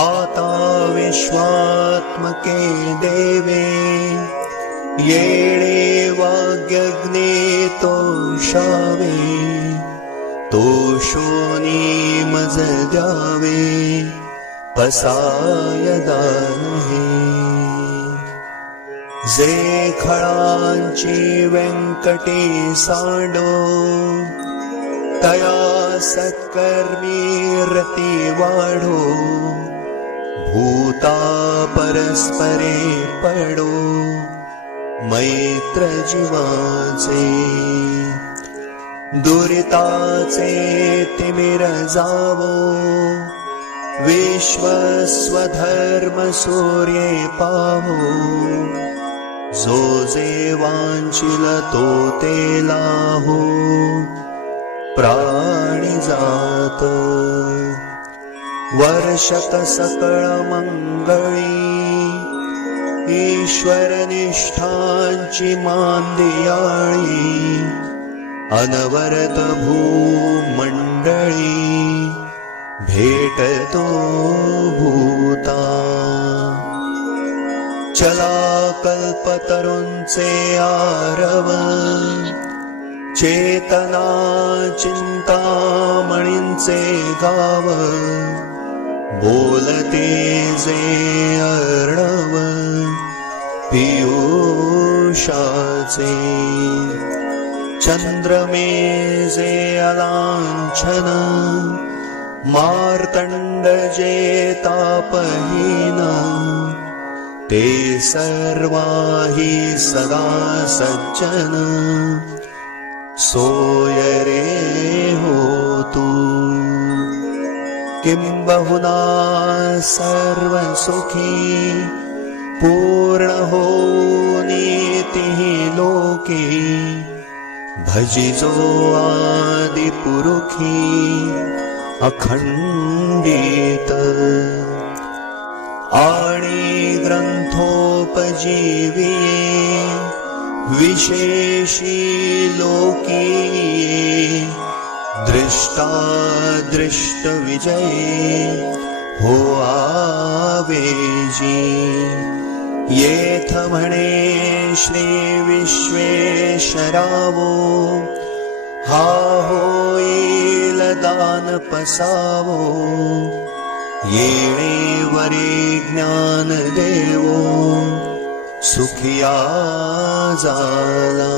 आता विश्वात्मके देवे येणे वाग्यग्ने तोषावे तोषोनी मज द्यावे पसायदान हे जे खळांची व्यंकटे सांडो तया सत्कर्मी रती वाढो भूता परस्परे पडो मैत्र जीवाचे दुरिताचे तिमिर जावो विश्वस्वधर्म सूर्ये पावो जो जे वांचिल तो ते लाहो प्राणी जात वर्षत सकळ मंगळी ईश्वर निष्ठांची मांदियाळी अनवरत भूमंडळी भेटतो भूता चला कल्पतरुंचे आरव चेतना चिंतामणींचे गाव बोलते जे अर्णव पियुषाचे चंद्रमे जे अलांछन मार्तंड जे तापहीन ते सर्वाही सदा सज्जन सोय रे होतु किंबहुना सर्व सुखी पूर्ण हो नीतिः लोके भजिजो आदि पुरुखी अखंडित आणि ग्रंथोपजीविये विशेषी लोकीये दृष्टा दृष्ट विजये हो आवेजी येथ म्हणे श्री विश्वेश्वरावो हा होईल दान पसावो येणे वरे ज्ञान देवो सुखिया जाला।